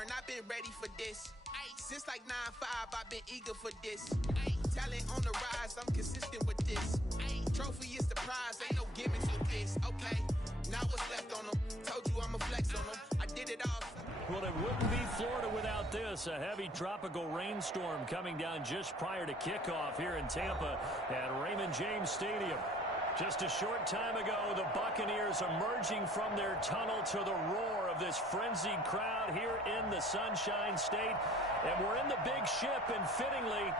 born, I've been ready for this. Since like 9-5, I've been eager for this. Talent on the rise, I'm consistent with this. Trophy is the prize, ain't no gimmicks with this. Okay, now what's left on them? Told you I'ma flex on them. I did it all. Well, it wouldn't be Florida without this. A heavy tropical rainstorm coming down just prior to kickoff here in Tampa at Raymond James Stadium. Just a short time ago, the Buccaneers emerging from their tunnel to the roar of this frenzied crowd here in the Sunshine State. And we're in the big ship, and fittingly,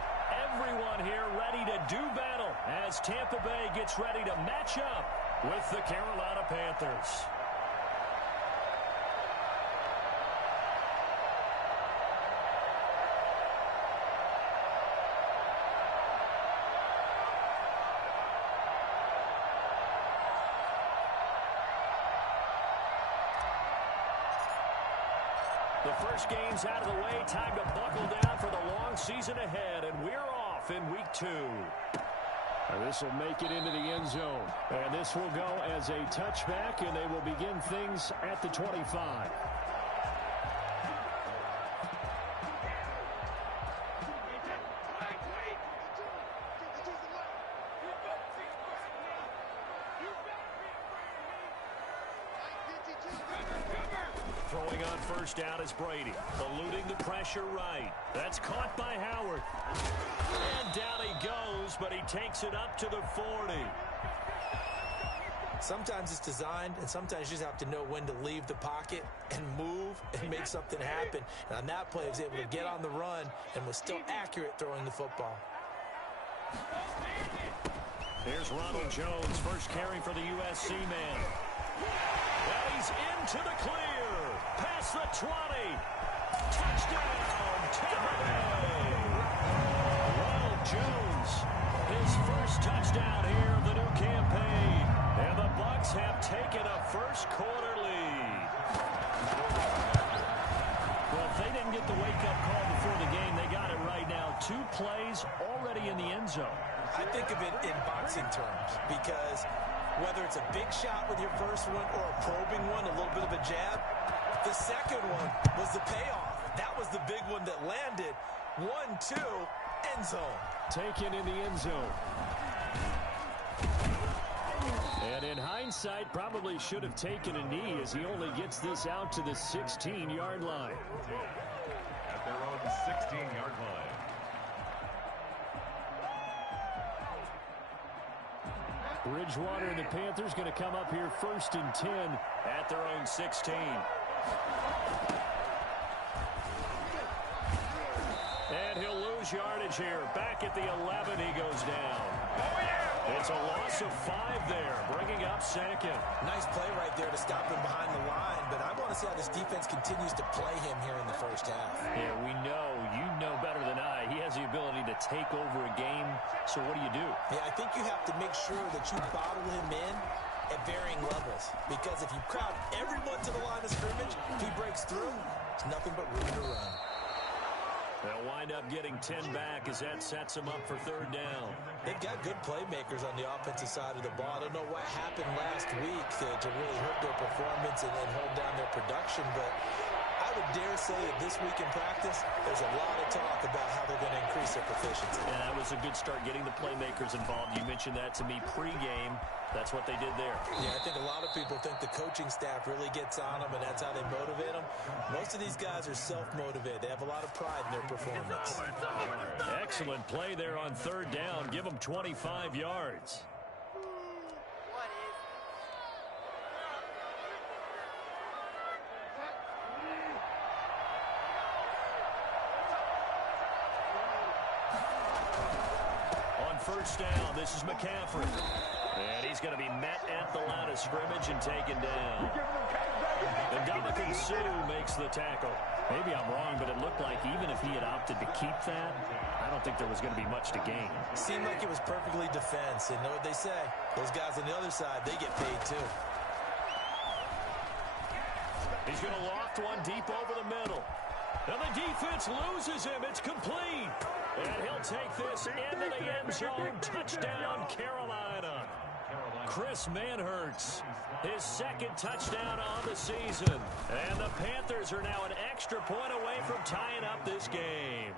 everyone here ready to do battle as Tampa Bay gets ready to match up with the Carolina Panthers. The first game's out of the way. Time to buckle down for the long season ahead, and we're off in week 2. This will make it into the end zone, and this will go as a touchback, and they will begin things at the 25. Throwing on first down is Brady, eluding the pressure right. That's caught by Howard. And down he goes, but he takes it up to the 40. Sometimes it's designed, and sometimes you just have to know when to leave the pocket and move and make something happen. And on that play, he was able to get on the run and was still accurate throwing the football. Here's Ronald Jones, first carry for the USC man. And he's into the clear. Past the 20. Touchdown, Tampa Bay. Ronald Jones, his first touchdown here of the new campaign. And the Bucs have taken a first quarter lead. Well, if they didn't get the wake-up call before the game, they got it right now. 2 plays already in the end zone. I think of it in boxing terms because whether it's a big shot with your first one or a probing one, a little bit of a jab, the second one was the payoff. That was the big one that landed. 1-2, end zone. Taken in the end zone. And in hindsight, probably should have taken a knee as he only gets this out to the 16-yard line. At their own 16-yard line. Bridgewater and the Panthers going to come up here 1st and 10 at their own 16. And he'll lose yardage here. Back at the 11, he goes down. It's a loss of 5 there, bringing up 2nd. Nice play right there to stop him behind the line, but I want to see how this defense continues to play him here in the first half. Yeah, we know. You know better than I. He has the ability to take over a game, so what do you do? Yeah, I think you have to make sure that you bottle him in at varying levels, because if you crowd everyone to the line of scrimmage, if he breaks through, it's nothing but room to run. They'll wind up getting 10 back as that sets them up for 3rd down. They've got good playmakers on the offensive side of the ball. I don't know what happened last week to really hurt their performance and hold down their production, but I would dare say that this week in practice, there's a lot of talk about how they're going to increase their proficiency. And that was a good start, getting the playmakers involved. You mentioned that to me pregame. That's what they did there. Yeah, I think a lot of people think the coaching staff really gets on them, and that's how they motivate them. Most of these guys are self-motivated. They have a lot of pride in their performance. Excellent play there on 3rd down. Give them 25 yards. On 1st down, this is McCaffrey. And he's going to be met at the line of scrimmage and taken down. And Ndamukong Suh makes the tackle. Maybe I'm wrong, but it looked like even if he had opted to keep that, I don't think there was going to be much to gain. Seemed like it was perfectly defense. And know what they say? Those guys on the other side, they get paid too. He's going to loft one deep over the middle. And the defense loses him. It's complete. And he'll take this into the end zone. Touchdown, Carolina. Chris Manhertz. His second touchdown on the season. And the Panthers are now an extra point away from tying up this game.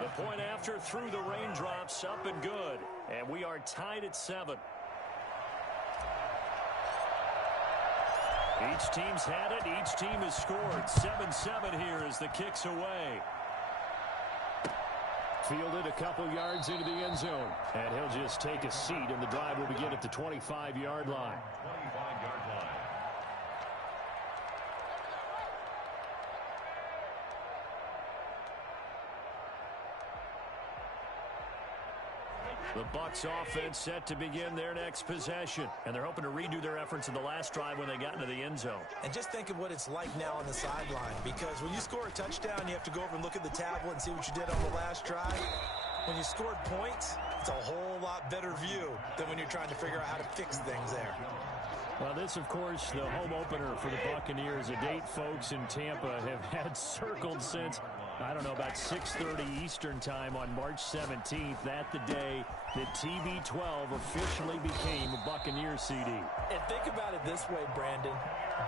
The point after through the raindrops, up and good. And we are tied at 7. Each team's had it. Each team has scored. 7-7 here as the kick's away. Fielded a couple yards into the end zone. And he'll just take a seat, and the drive will begin at the 25-yard line. 25-yard line. The Bucs offense set to begin their next possession. And they're hoping to redo their efforts in the last drive when they got into the end zone. And just think of what it's like now on the sideline, because when you score a touchdown, you have to go over and look at the tablet and see what you did on the last drive. When you scored points, it's a whole lot better view than when you're trying to figure out how to fix things there. Well, this, of course, the home opener for the Buccaneers, a date folks in Tampa have had circled since, I don't know, about 6:30 Eastern time on March 17th. That the day that TB12 officially became a Buccaneer CD. And think about it this way, Brandon.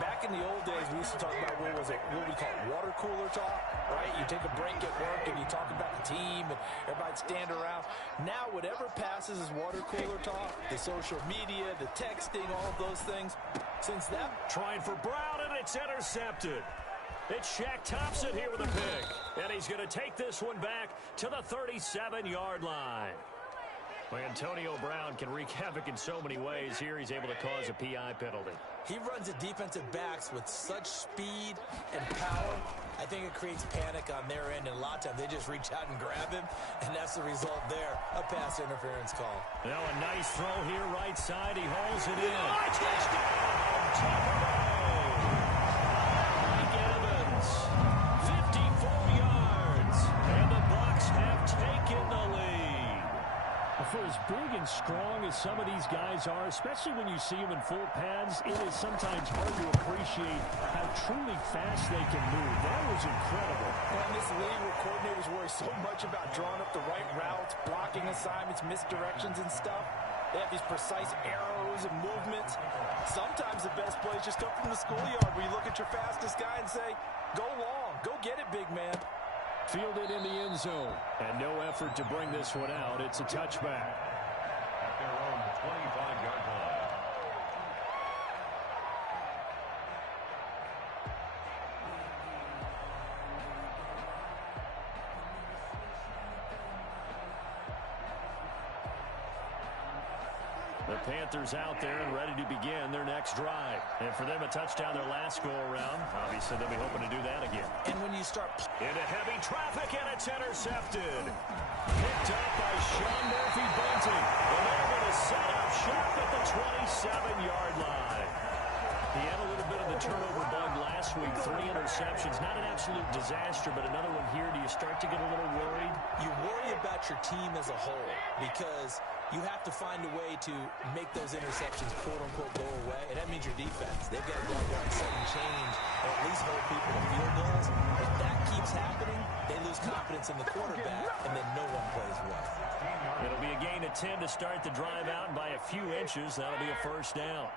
Back in the old days, we used to talk about what we call water cooler talk, right? You take a break at work and you talk about the team and everybody stand around. Now, whatever passes is water cooler talk. The social media, the texting, all of those things. Since that, trying for Brown, and it's intercepted. It's Shaq Thompson here with a pick. And he's going to take this one back to the 37-yard line. Well, Antonio Brown can wreak havoc in so many ways. Here he's able to cause a PI penalty. He runs at defensive backs with such speed and power. I think it creates panic on their end, and a lot of times they just reach out and grab him, and that's the result there, a pass interference call. Now a nice throw here right side. He hauls it in. Touchdown! Tampa Bay! Mike Evans, 54 yards, and the Bucs have taken the lead. For as big and strong as some of these guys are, especially when you see them in full pads, it is sometimes hard to appreciate how truly fast they can move. That was incredible. And this league where coordinators worry so much about drawing up the right routes, blocking assignments, misdirections and stuff. They have these precise arrows and movements. Sometimes the best plays just come from the schoolyard where you look at your fastest guy and say, go long, go get it, big man. Fielded in the end zone. And no effort to bring this one out. It's a touchback. At their own 25-yard line. The Panthers out there and ready to begin their next drive. And for them, a touchdown their last go-around. Obviously, they'll be hoping to do that again. And when you start into heavy traffic, and it's intercepted. Picked up by Sean Murphy-Bunting. And they're going to set up shop at the 27-yard line. He had a little bit of the turnover bug last week. 3 interceptions. Not an absolute disaster, but another one here. Do you start to get a little worried? You worry about your team as a whole because you have to find a way to make those interceptions, quote-unquote, go away. And that means your defense. They've got to go out there and set and change or at least hold people to field goals. If that keeps happening, they lose confidence in the quarterback, and then no one plays well. It'll be a gain of 10 to start the drive out, and by a few inches, that'll be a first down.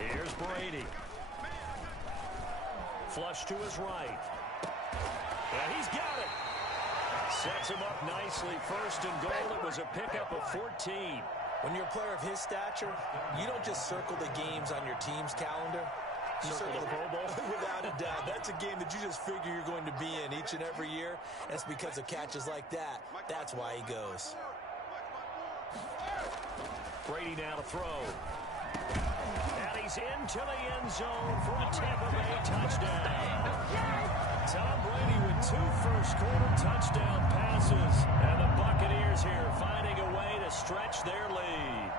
Here's Brady. Flush to his right. And he's got it. Sets him up nicely. First and goal. It was a pickup of 14. When you're a player of his stature, you don't just circle the games on your team's calendar. You Circle the Pro Bowl? Without a doubt. That's a game that you just figure you're going to be in each and every year. And it's because of catches like that. That's why he goes. Brady now to throw. And he's into the end zone for a Tampa Bay touchdown. Tom Brady with 2 first-quarter touchdown passes. And the Buccaneers here finding a way to stretch their lead.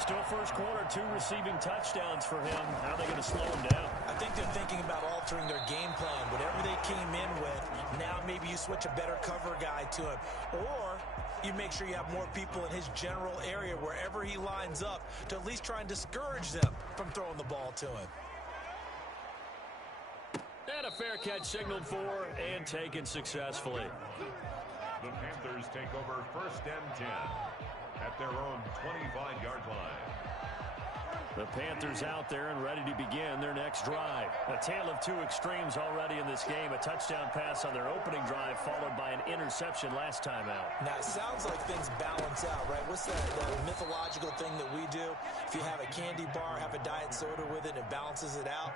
Still first quarter, 2 receiving touchdowns for him. How are they going to slow him down? I think they're thinking about altering their game plan. Whatever they came in with, now maybe you switch a better cover guy to him. Or you make sure you have more people in his general area wherever he lines up to at least try and discourage them from throwing the ball to him. And a fair catch signaled for and taken successfully. The Panthers take over 1st and 10 at their own 25-yard line. The Panthers out there and ready to begin their next drive. A tale of two extremes already in this game. A touchdown pass on their opening drive followed by an interception last time out. Now, it sounds like things balance out, right? What's that mythological thing that we do? If you have a candy bar, have a diet soda with it, it balances it out.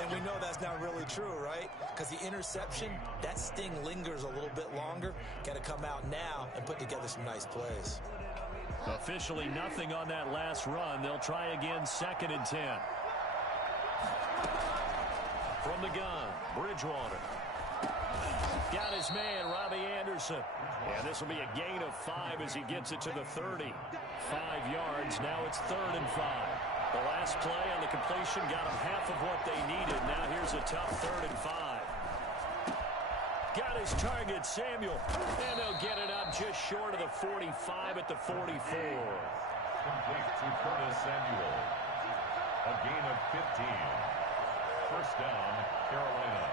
And we know that's not really true, right? Because the interception, that sting lingers a little bit longer. Got to come out now and put together some nice plays. Officially nothing on that last run. They'll try again, 2nd and 10. From the gun, Bridgewater. Got his man, Robbie Anderson. And this will be a gain of 5 as he gets it to the 30. 5 yards, now it's 3rd and 5. The last play on the completion got them half of what they needed. Now here's a tough 3rd and 5. Got his target, Samuel. And they'll get it up just short of the 45 at the 44. Complete to Curtis Samuel. A gain of 15. 1st down, Carolina.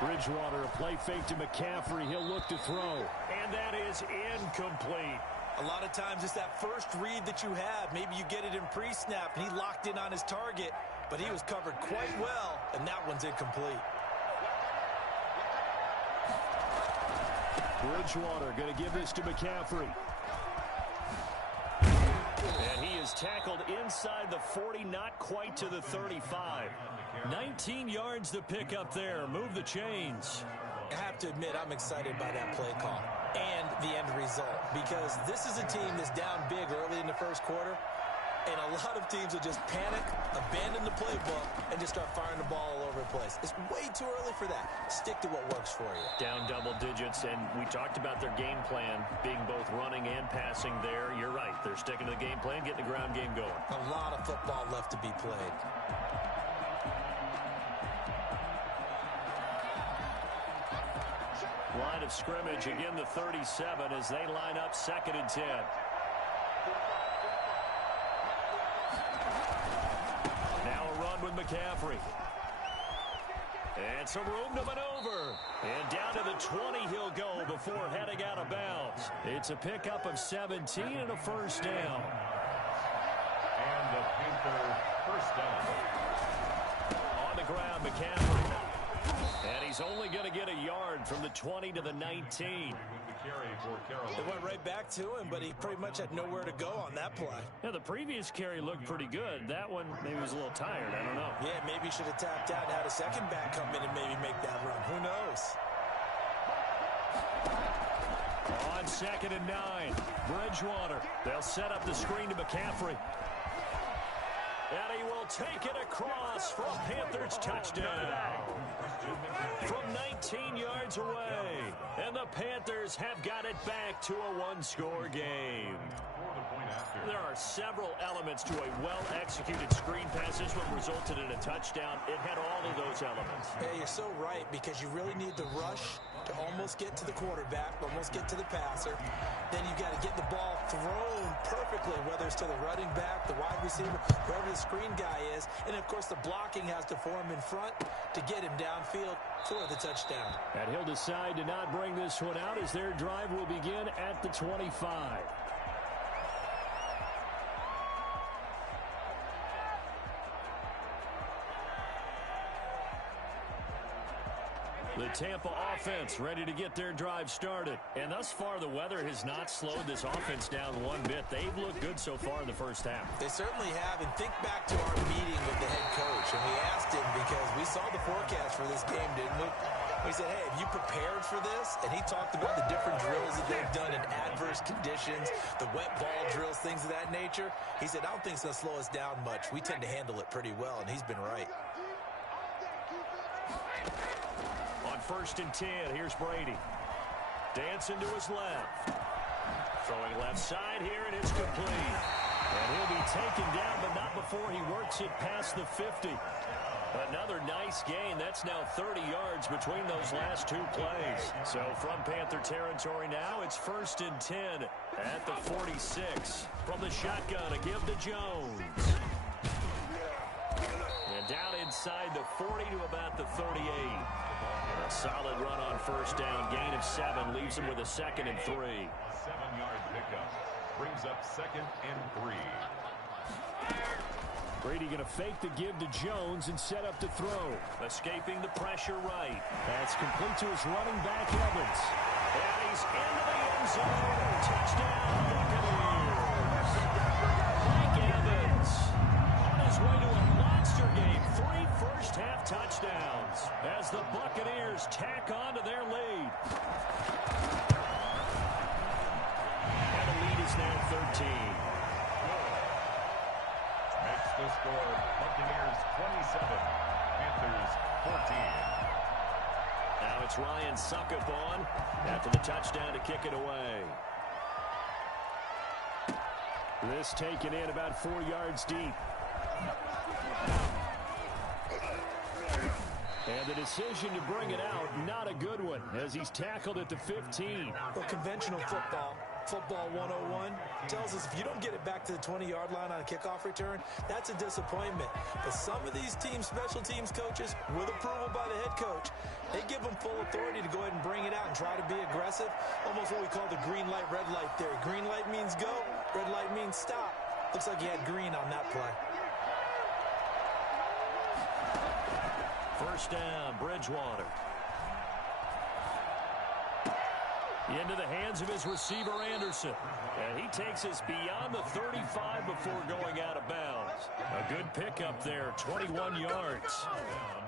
Bridgewater, a play fake to McCaffrey. He'll look to throw. And that is incomplete. A lot of times it's that first read that you have. Maybe you get it in pre-snap, and he locked in on his target, but he was covered quite well, and that one's incomplete. Bridgewater going to give this to McCaffrey. And he is tackled inside the 40, not quite to the 35. 19 yards to pick up there. Move the chains. I have to admit, I'm excited by that play call and the end result, because this is a team that's down big early in the first quarter, and a lot of teams will just panic, abandon the playbook, and just start firing the ball all over the place. It's way too early for that. Stick to what works for you. Down double digits, and we talked about their game plan being both running and passing there. You're right. They're sticking to the game plan, getting the ground game going. A lot of football left to be played. Line of scrimmage, again the 37 as they line up 2nd and 10. Now a run with McCaffrey. And some room to maneuver. And down to the 20 he'll go before heading out of bounds. It's a pickup of 17 and a 1st down. And the Panther 1st down. On the ground, McCaffrey. And he's only going to get a yard from the 20 to the 19. It went right back to him, but he pretty much had nowhere to go on that play. Yeah, the previous carry looked pretty good. That one, maybe was a little tired. I don't know. Yeah, maybe he should have tapped out and had a second back come in and maybe make that run. Who knows? On 2nd and 9, Bridgewater. They'll set up the screen to McCaffrey. And he will take it across for a Panthers touchdown. From 19 yards away. And the Panthers have got it back to a one-score game. There are several elements to a well-executed screen pass. This one resulted in a touchdown. It had all of those elements. Yeah, you're so right, because you really need to rush to almost get to the quarterback, almost get to the passer. Then you got to get the ball thrown perfectly, whether it's to the running back, the wide receiver, whoever the screen guy is. And, of course, the blocking has to form in front to get him downfield for the touchdown. And he'll decide to not bring this one out as their drive will begin at the 25. The Tampa offense ready to get their drive started. And thus far, the weather has not slowed this offense down one bit. They've looked good so far in the first half. They certainly have. And think back to our meeting with the head coach. And we asked him, because we saw the forecast for this game, didn't we? We said, hey, have you prepared for this? And he talked about the different drills that they've done in adverse conditions, the wet ball drills, things of that nature. He said, I don't think it's going to slow us down much. We tend to handle it pretty well, and he's been right. On 1st and 10, here's Brady. Dancing to his left. Throwing left side here, and it's complete. And he'll be taken down, but not before he works it past the 50. Another nice gain. That's now 30 yards between those last two plays. So from Panther territory now, it's 1st and 10 at the 46. From the shotgun, a give to Jones. And down inside the 40 to about the 38. A solid run on first down. Gain of 7 leaves him with a 2nd and 3. A 7-yard pickup brings up 2nd and 3. Brady going to fake the give to Jones and set up to throw. Escaping the pressure right. That's complete to his running back, Evans. And he's into the end zone. Touchdown, Buccaneers. Mike Evans on his way to a monster game. 3 first-half touchdowns as the Buccaneers tack on to their lead. And the lead is now 13. Makes the score Buccaneers 27, Panthers 14. Now it's Ryan Succop on after the touchdown to kick it away. This taken in about 4 yards deep. And the decision to bring it out, not a good one, as he's tackled at the 15. Well, conventional football 101, tells us if you don't get it back to the 20-yard line on a kickoff return, that's a disappointment. But some of these special teams coaches, with approval by the head coach, they give them full authority to go ahead and bring it out and try to be aggressive, almost what we call the green light, red light theory. Green light means go, red light means stop. Looks like he had green on that play. First down, Bridgewater. Into the hands of his receiver, Anderson. And he takes us beyond the 35 before going out of bounds. A good pickup there, 21 yards.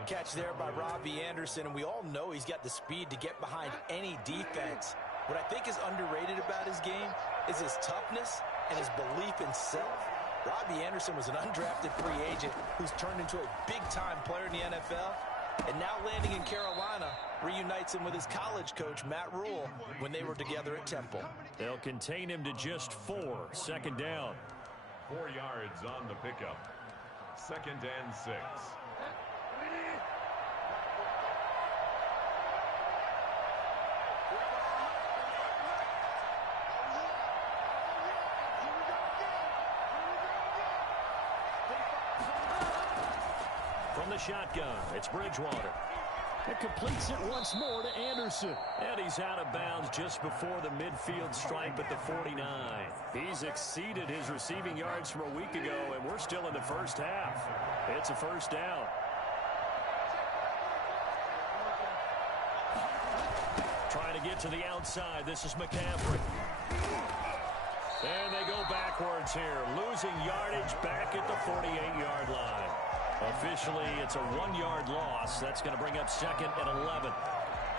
Catch there by Robbie Anderson, and we all know he's got the speed to get behind any defense. What I think is underrated about his game is his toughness and his belief in self. Robbie Anderson was an undrafted free agent who's turned into a big-time player in the NFL, and now landing in Carolina reunites him with his college coach, Matt Rule, when they were together at Temple. They'll contain him to just 4. Second down. 4 yards on the pickup. 2nd and 6. From the shotgun, it's Bridgewater. It completes it once more to Anderson. And he's out of bounds just before the midfield stripe at the 49. He's exceeded his receiving yards from a week ago, and we're still in the first half. It's a first down. Trying to get to the outside. This is McCaffrey. And they go backwards here, losing yardage back at the 48-yard line. Officially, it's a 1-yard loss. That's going to bring up 2nd and 11.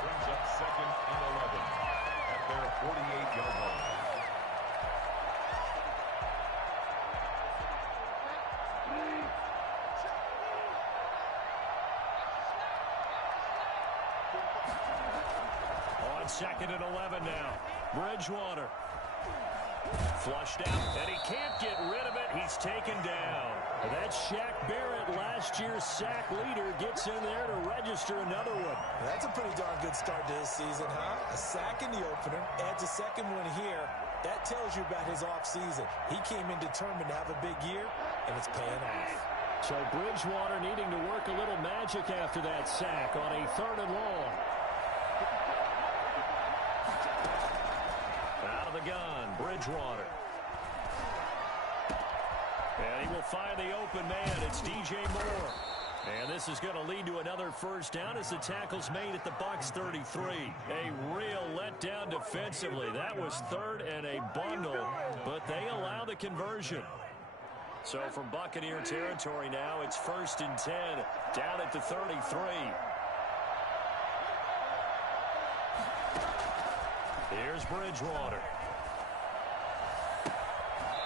Brings up 2nd and 11 at their 48-yard line. On 2nd and 11 now. Bridgewater. Flushed out, and he can't get rid of it. He's taken down. That's Shaq Barrett, last year's sack leader, gets in there to register another one. That's a pretty darn good start to his season, huh? A sack in the opener, adds a second one here. That tells you about his offseason. He came in determined to have a big year, and it's paying off. So Bridgewater needing to work a little magic after that sack on a 3rd and long. Out of the gun, Bridgewater. And he will find the open man. It's DJ Moore. And this is going to lead to another first down as the tackle's made at the Bucs 33. A real letdown defensively. That was 3rd and a bundle, but they allow the conversion. So from Buccaneer territory now, it's 1st and 10 down at the 33. Here's Bridgewater.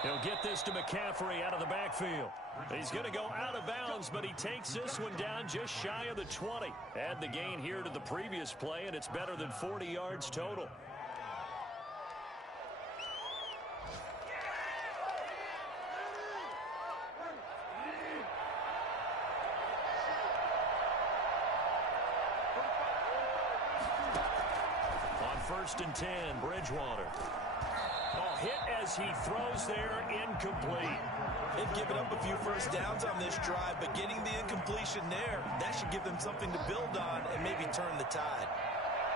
He'll get this to McCaffrey out of the backfield. He's going to go out of bounds, but he takes this one down just shy of the 20. Add the gain here to the previous play, and it's better than 40 yards total. On 1st and 10, Bridgewater. Oh, hit as he throws there, incomplete. They've given up a few first downs on this drive, but getting the incompletion there, that should give them something to build on and maybe turn the tide.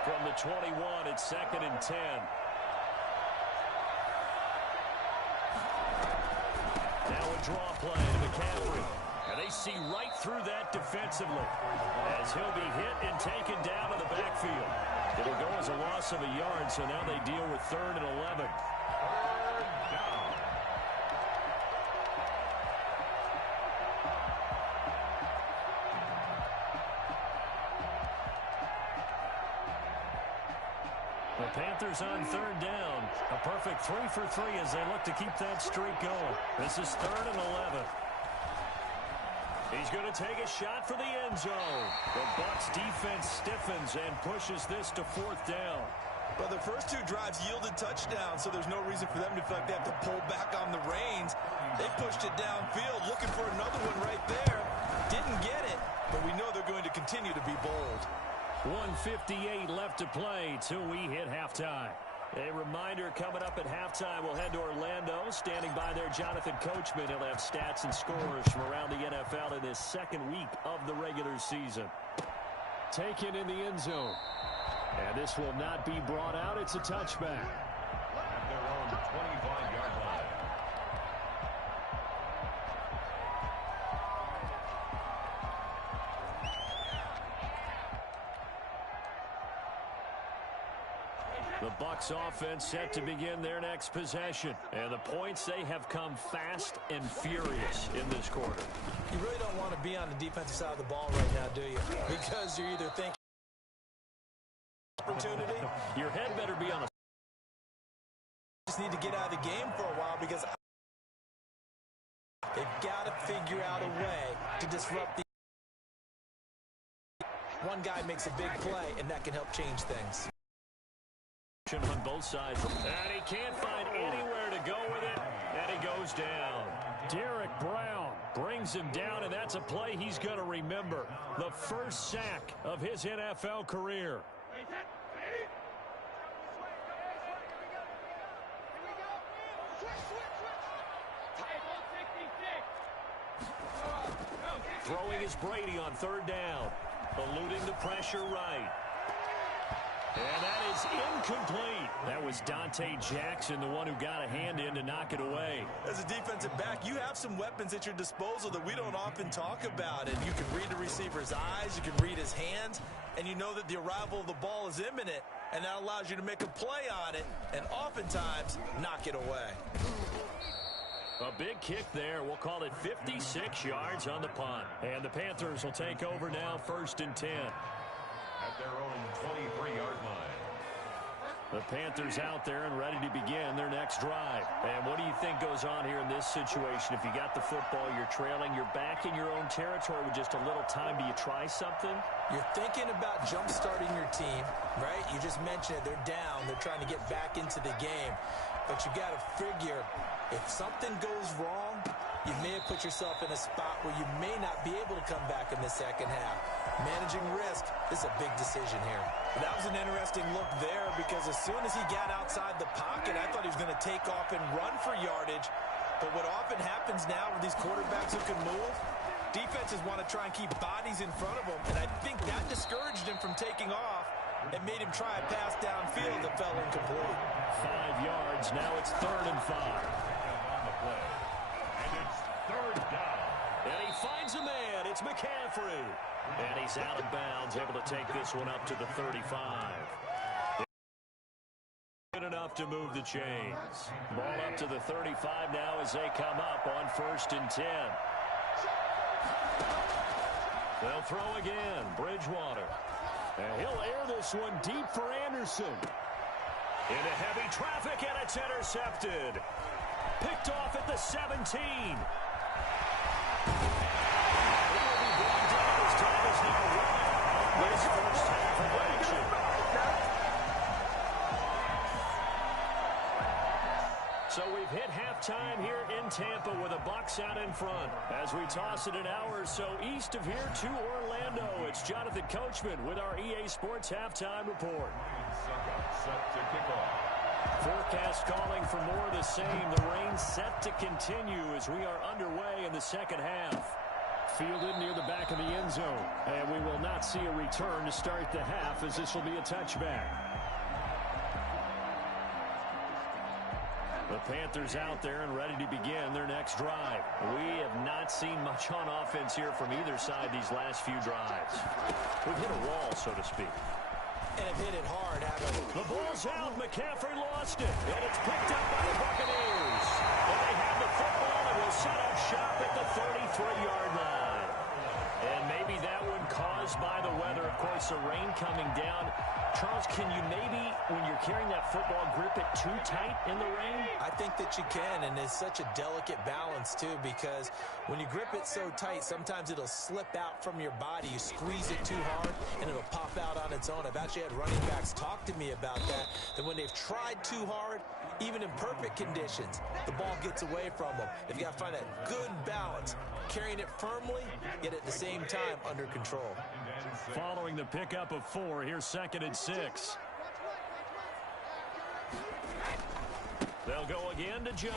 From the 21, it's 2nd and 10. Now a draw play to McCaffrey. And they see right through that defensively as he'll be hit and taken down in the backfield. It'll go as a loss of a yard, so now they deal with 3rd and 11. The Panthers on 3rd down. A perfect 3 for 3 as they look to keep that streak going. This is 3rd and 11. He's going to take a shot for the end zone. The Bucs defense stiffens and pushes this to 4th down. But the first 2 drives yielded touchdowns, so there's no reason for them to feel like they have to pull back on the reins. They pushed it downfield, looking for another one right there. Didn't get it, but we know they're going to continue to be bold. 1:58 left to play till we hit halftime. A reminder coming up at halftime, we'll head to Orlando. Standing by there, Jonathan Coachman. He'll have stats and scores from around the NFL in this 2nd week of the regular season. Taken in the end zone. And this will not be brought out. It's a touchback. At their own 25-yard line. The Bucs offense set to begin their next possession. And the points, they have come fast and furious in this quarter. You really don't want to be on the defensive side of the ball right now, do you? Because you're either thinking opportunity. Your head better be on a... Just need to get out of the game for a while because they've got to figure out a way to disrupt the... One guy makes a big play, and that can help change things. On both sides, and he can't find anywhere to go with it, and he goes down. Derek Brown brings him down, and that's a play he's going to remember. The first sack of his NFL career. Throwing is Brady on 3rd down, eluding the pressure right. And that is incomplete. That was Dante Jackson, the one who got a hand in to knock it away. As a defensive back, you have some weapons at your disposal that we don't often talk about. And you can read the receiver's eyes, you can read his hands, and you know that the arrival of the ball is imminent. And that allows you to make a play on it and oftentimes knock it away. A big kick there. We'll call it 56 yards on the punt. And the Panthers will take over now, 1st and 10. At their own 23-yard line. The Panthers out there and ready to begin their next drive. And what do you think goes on here in this situation? If you got the football, you're trailing, you're back in your own territory with just a little time. Do you try something? You're thinking about jump-starting your team, right? You just mentioned it. They're down. They're trying to get back into the game. But you got to figure, if something goes wrong, you may have put yourself in a spot where you may not be able to come back in the second half. Managing risk is a big decision here. That was an interesting look there because as soon as he got outside the pocket, I thought he was going to take off and run for yardage. But what often happens now with these quarterbacks who can move, defenses want to try and keep bodies in front of them. And I think that discouraged him from taking off and made him try a pass downfield that fell incomplete. 5 yards. Now it's 3rd and 5. On the play. And it's 3rd down. And he finds a man. It's McCaffrey. And he's out of bounds, able to take this one up to the 35. Good enough to move the chains. Ball up to the 35 now as they come up on 1st and 10. They'll throw again. Bridgewater. And he'll air this one deep for Anderson. Into heavy traffic, and it's intercepted. Picked off at the 17. This first half of action. So we've hit halftime here in Tampa with the Bucs out in front. As we toss it an hour or so east of here to Orlando, it's Jonathan Coachman with our EA Sports Halftime Report. Set to kick off. forecast calling for more of the same. The rain set to continue as we are underway in the second half. Fielded near the back of the end zone. And we will not see a return to start the half as this will be a touchback. The Panthers out there and ready to begin their next drive. We have not seen much on offense here from either side these last few drives. We've hit a wall, so to speak. And have hit it hard, haven't we? The ball's out. McCaffrey lost it. And it's picked up by the Buccaneers. And they have the football and will set up shop at the 33-yard line. And maybe that one caused by the weather. Of course, the rain coming down. Charles, can you maybe, when you're carrying that football, grip it too tight in the rain? I think that you can, and it's such a delicate balance, too, because when you grip it so tight, sometimes it'll slip out from your body. You squeeze it too hard, and it'll pop out on its own. I've actually had running backs talk to me about that when they've tried too hard, even in perfect conditions, the ball gets away from them. They've got to find that good balance, carrying it firmly, yet at the same time under control. Following the pickup of 4, here's 2nd and 6. They'll go again to Jones.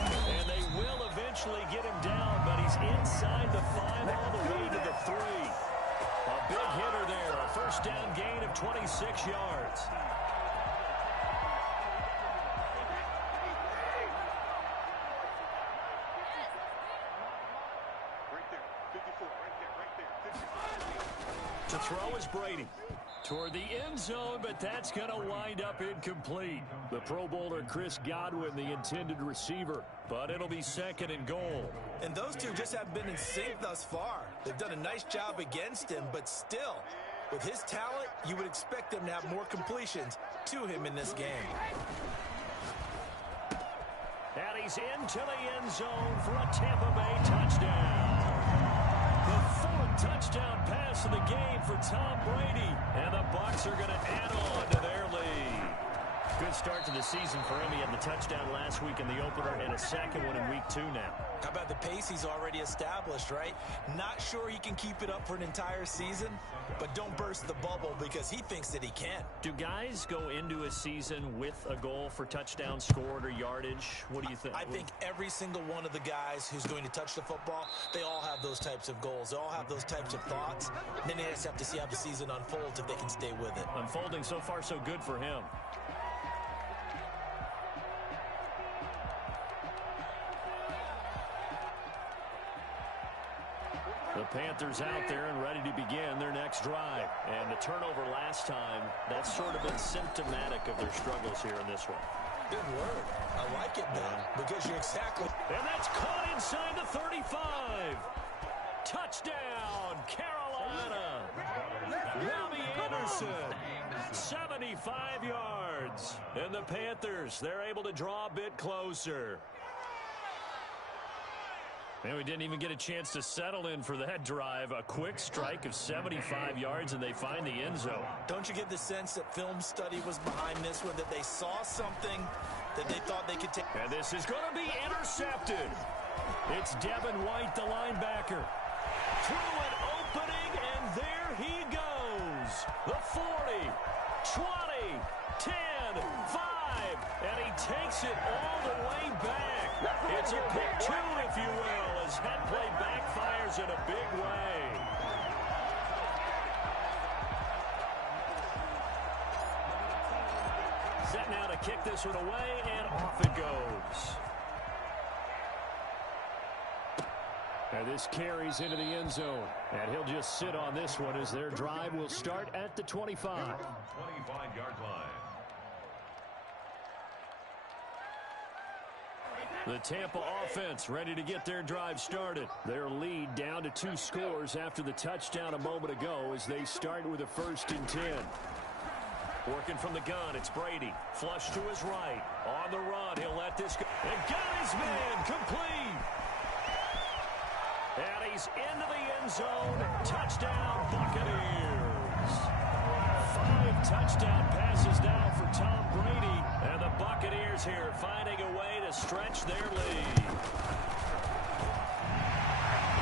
And they will eventually get him down, but he's inside the 5 all the way to the 3. A big hitter there, a first down gain of 26 yards. To throw is Brady. Toward the end zone, but that's going to wind up incomplete. The Pro Bowler Chris Godwin, the intended receiver, but it'll be 2nd and goal. And those two just haven't been in sync thus far. They've done a nice job against him, but still, with his talent, you would expect them to have more completions to him in this game. And he's into the end zone for a Tampa Bay touchdown. The 4th touchdown pass of the game for Tom Brady. And the Bucs are going to add on to their lead. Good start to the season for him. He had the touchdown last week in the opener and a second one in week 2 now. How about the pace he's already established, right? Not sure he can keep it up for an entire season, but don't burst the bubble because he thinks that he can. Do guys go into a season with a goal for touchdown scored or yardage? What do you think? I think every single one of the guys who's going to touch the football, they all have those types of goals. They all have those types of thoughts. And then they just have to see how the season unfolds if they can stay with it. Unfolding so far so good for him. The Panthers out there and ready to begin their next drive. And the turnover last time, that's sort of been symptomatic of their struggles here in this one. Good word. I like it, man, because you're exactly... And that's caught inside the 35. Touchdown, Carolina. Robbie Anderson, 75 yards. And the Panthers, they're able to draw a bit closer. And we didn't even get a chance to settle in for that drive. A quick strike of 75 yards, and they find the end zone. Don't you get the sense that film study was behind this one, that they saw something that they thought they could take? And this is going to be intercepted. It's Devin White, the linebacker. Through an opening, and there he goes. The 40, 20, 10, 5, and he takes it all the way back. It's a pick 2, if you will, as that play backfires in a big way. Set now to kick this one away, and off it goes. And this carries into the end zone. And he'll just sit on this one as their drive will start at the 25. 25-yard line. The Tampa offense ready to get their drive started. Their lead down to 2 scores after the touchdown a moment ago as they start with a 1st and 10. Working from the gun, it's Brady. Flush to his right. On the run, he'll let this go. And got his man complete. And he's into the end zone. Touchdown, Buccaneers. 5 touchdown passes now for Tom Brady. And the Buccaneers here finding a way to stretch their lead.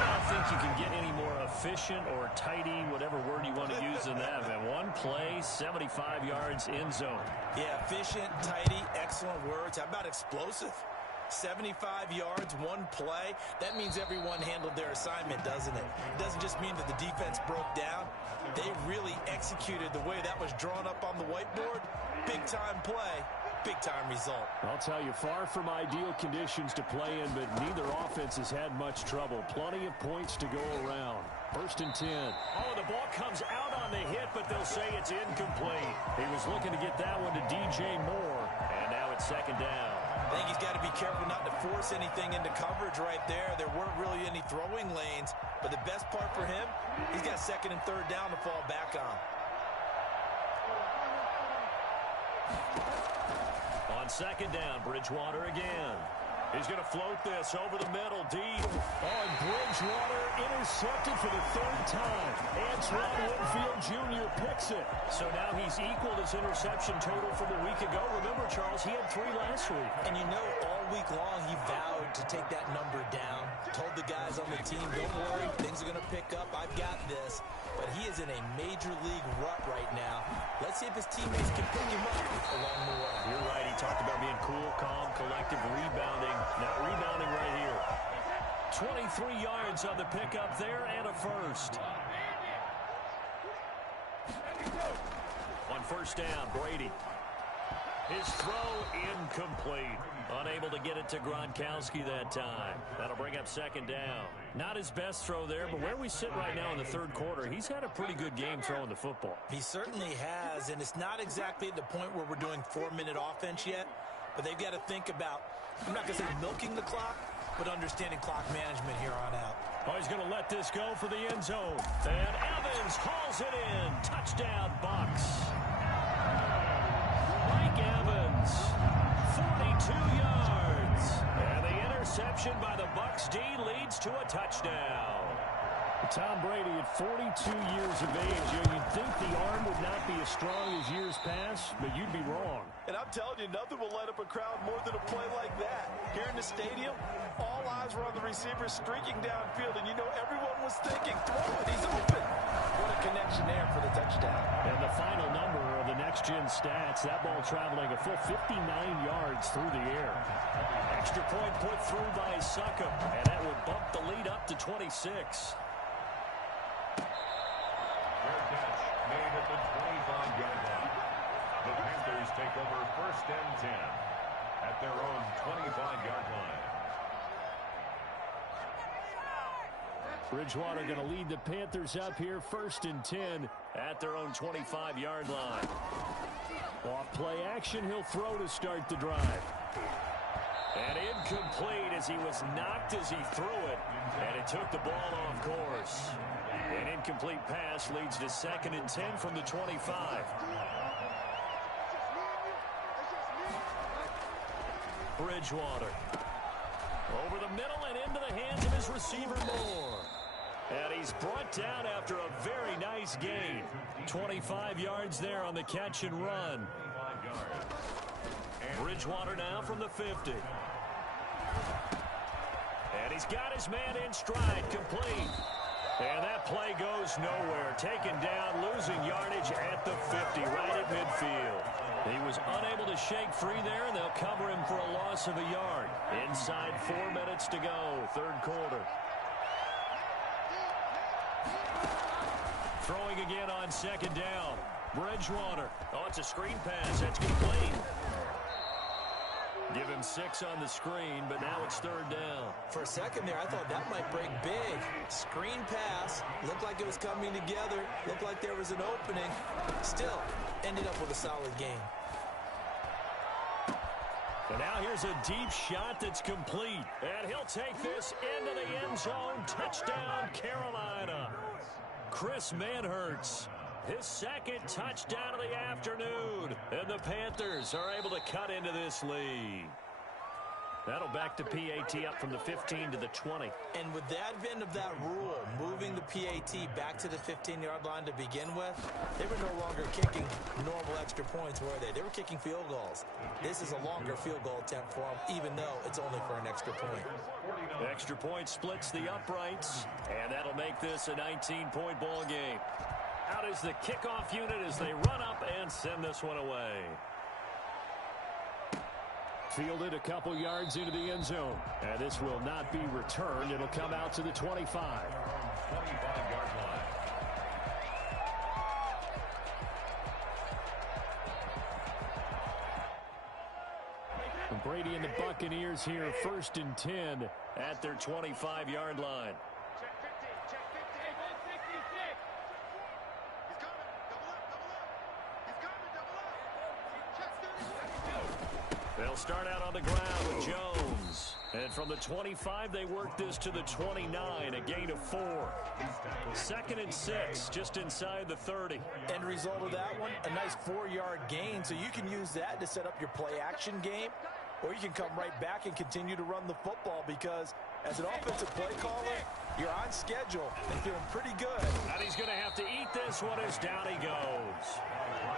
A think you can get any more efficient or tidy, whatever word you want to use in that. Man, one play, 75 yards in zone. Yeah, efficient, tidy, excellent words. How about explosive? 75 yards, one play. That means everyone handled their assignment, doesn't it? It doesn't just mean that the defense broke down. They really executed the way that was drawn up on the whiteboard. Big-time play, big-time result. I'll tell you, far from ideal conditions to play in, but neither offense has had much trouble. Plenty of points to go around. 1st and 10. Oh, the ball comes out on the hit, but they'll say it's incomplete. He was looking to get that one to DJ Moore, and now it's 2nd down. I think he's got to be careful not to force anything into coverage right there. There weren't really any throwing lanes, but the best part for him, he's got 2nd and 3rd down to fall back on. On 2nd down, Bridgewater again. He's going to float this over the middle, deep. Oh, and Bridgewater intercepted for the 3rd time. Antoine Winfield Jr. picks it. So now he's equaled his interception total from a week ago. Remember, Charles, he had 3 last week. And you know, all week long, he vowed to take that number down. Told the guys on the team, don't worry, things are going to pick up. I've got this. But he is in a major league rut right now. Let's see if his teammates can pick him up along the way. You're right. He talked about being cool, calm, collective, rebounding. Not rebounding right here. 23 yards on the pickup there and a first. On 1st down, Brady. His throw incomplete. Unable to get it to Gronkowski that time. That'll bring up 2nd down. Not his best throw there, but where we sit right now in the 3rd quarter, he's had a pretty good game throwing the football. He certainly has, and it's not exactly at the point where we're doing 4-minute offense yet, but they've got to think about, I'm not going to say milking the clock, but understanding clock management here on out. Oh, he's going to let this go for the end zone. And Evans hauls it in. Touchdown, Bucs. Mike Evans, 42 yards. And the interception by the Bucs D leads to a touchdown. Tom Brady at 42 years of age. You'd think the arm would not be as strong as years past, but you'd be wrong. And I'm telling you, nothing will light up a crowd more than a play like that. Here in the stadium, all eyes were on the receiver streaking downfield, and you know everyone was thinking, throw it, he's open. What a connection there for the touchdown. And the final number of the next-gen stats, that ball traveling a full 59 yards through the air. Extra point put through by Succop, and that would bump the lead up to 26. Fair catch made at the 25-yard line. The Panthers take over 1st and 10 at their own 25-yard line. Bridgewater going to lead the Panthers up here 1st and 10 at their own 25-yard line. Off play action, he'll throw to start the drive. And incomplete as he was knocked as he threw it, and it took the ball off course. An incomplete pass leads to 2nd and 10 from the 25. Bridgewater. Over the middle and into the hands of his receiver, Moore. And he's brought down after a very nice gain. 25 yards there on the catch and run. Bridgewater now from the 50. And he's got his man in stride, complete. And that play goes nowhere. Taken down, losing yardage at the 50, right at midfield. He was unable to shake free there, and they'll cover him for a loss of a yard. Inside 4 minutes to go, 3rd quarter. Throwing again on 2nd down. Bridgewater. Oh, it's a screen pass. That's complete. Give him 6 on the screen, but now it's 3rd down. For a second there, I thought that might break big. Screen pass. Looked like it was coming together. Looked like there was an opening. Still, ended up with a solid game. And now here's a deep shot that's complete. And he'll take this into the end zone. Touchdown, Carolina. Chris Manhertz. His 2nd touchdown of the afternoon. And the Panthers are able to cut into this lead. That'll back the PAT up from the 15 to the 20. And with the advent of that rule, moving the PAT back to the 15-yard line to begin with, they were no longer kicking normal extra points, were they? They were kicking field goals. This is a longer field goal attempt for them, even though it's only for an extra point. The extra point splits the uprights, and that'll make this a 19-point ball game. Out is the kickoff unit as they run up and send this one away. Fielded a couple yards into the end zone. And this will not be returned. It'll come out to the 25. 25-yard line. And Brady and the Buccaneers here, 1st and 10 at their 25-yard line. They'll start out on the ground with Jones. And from the 25, they work this to the 29, a gain of 4. 2nd and 6, just inside the 30. End result of that one, a nice 4-yard gain, so you can use that to set up your play-action game, or you can come right back and continue to run the football because as an offensive play caller, you're on schedule and feeling pretty good. And he's going to have to eat this one as down he goes.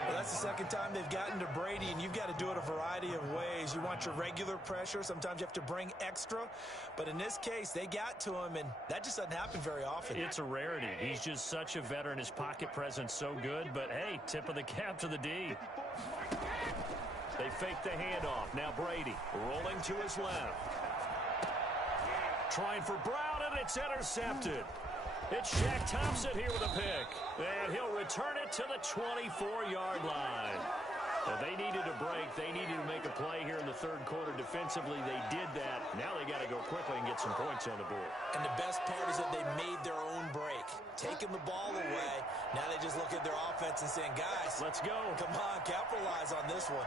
Well, that's the second time they've gotten to Brady, and you've got to do it a variety of ways. You want your regular pressure. Sometimes you have to bring extra. But in this case, they got to him, and that just doesn't happen very often. It's a rarity. He's just such a veteran. His pocket presence so good. But, hey, tip of the cap to the D. They fake the handoff. Now Brady rolling to his left. Trying for Brown, and it's intercepted. It's Shaq Thompson here with a pick. And he'll return it to the 24-yard line. Well, they needed a break. They needed to make a play here in the third quarter. Defensively, they did that. Now they got to go quickly and get some points on the board. And the best part is that they made their own break. Taking the ball away. Now they just look at their offense and saying, guys, let's go. Come on, capitalize on this one.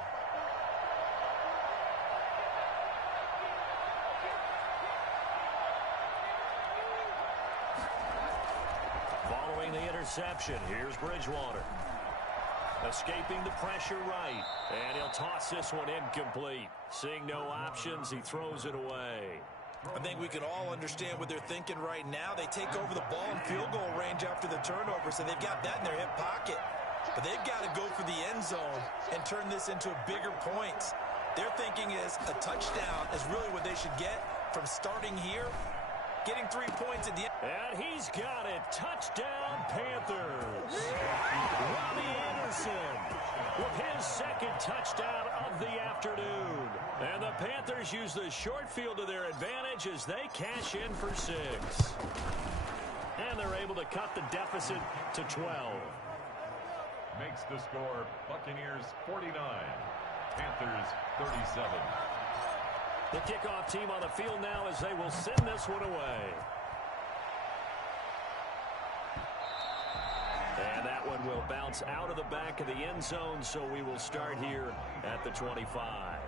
Following the interception, here's Bridgewater. Escaping the pressure right. And he'll toss this one incomplete. Seeing no options, he throws it away. I think we can all understand what they're thinking right now. They take over the ball in field goal range after the turnover, so they've got that in their hip pocket. But they've got to go for the end zone and turn this into bigger points. Their thinking is a touchdown is really what they should get from starting here. Getting 3 points at the end. And he's got it. Touchdown, Panthers. Robbie Anderson with his second touchdown of the afternoon. And the Panthers use the short field to their advantage as they cash in for 6. And they're able to cut the deficit to 12. Makes the score Buccaneers 49, Panthers 37. The kickoff team on the field now as they will send this one away. And that one will bounce out of the back of the end zone, so we will start here at the 25.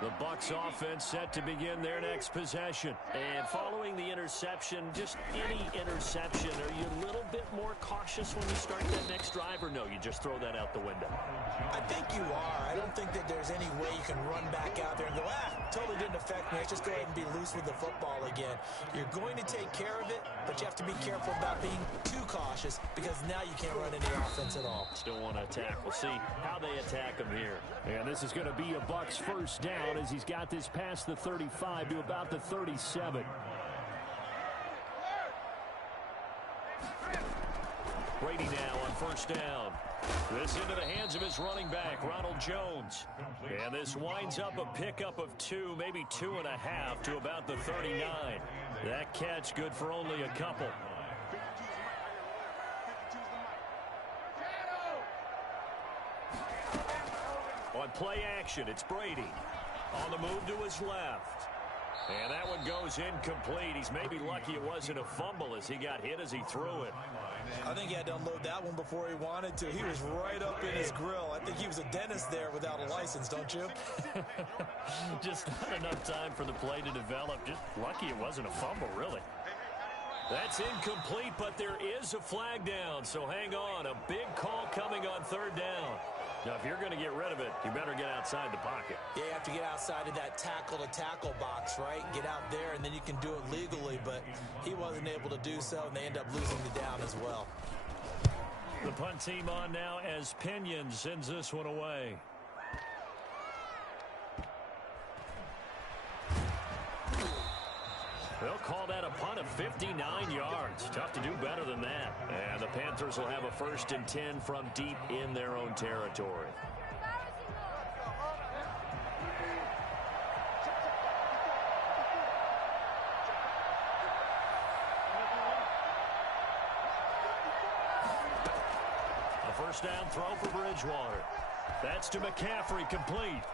The Bucs offense set to begin their next possession. And following the interception, just any interception, are you a little bit more cautious when you start that next drive, or no, you just throw that out the window? I think you are. I don't think that there's any way you can run back out there and go, totally didn't affect me. Let's just go ahead and be loose with the football again. You're going to take care of it, but you have to be careful about being too cautious because now you can't run any offense at all. Still want to attack. We'll see how they attack him here. And this is going to be a Bucs first down as he's got this past the 35 to about the 37. Brady now on first down. This into the hands of his running back, Ronald Jones. And this winds up a pickup of 2, maybe 2.5 to about the 39. That catch good for only a couple. On play action, it's Brady. On the move to his left. And that one goes incomplete. He's maybe lucky it wasn't a fumble as he got hit as he threw it. I think he had to unload that one before he wanted to. He was right up in his grill. I think he was a dentist there without a license, don't you? Just not enough time for the play to develop. Just lucky it wasn't a fumble, really. That's incomplete, but there is a flag down, so hang on. A big call coming on third down. Now, if you're going to get rid of it, you better get outside the pocket. Yeah, you have to get outside of that tackle-to-tackle box, right? Get out there, and then you can do it legally, but he wasn't able to do so, and they end up losing the down as well. The punt team on now as Pinion sends this one away. They'll call that a punt of 59 yards. Tough to do better than that. And the Panthers will have a 1st and 10 from deep in their own territory. A first down throw for Bridgewater. That's to McCaffrey, complete.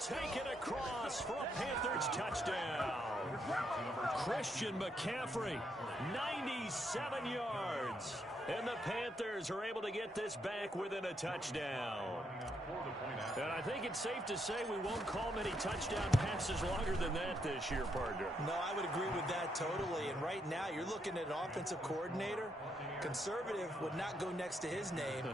Take it across for a Panthers touchdown. Christian McCaffrey, 97 yards. And the Panthers are able to get this back within a touchdown. And I think it's safe to say we won't call many touchdown passes longer than that this year, partner. No, I would agree with that totally. And right now, you're looking at an offensive coordinator. Conservative would not go next to his name.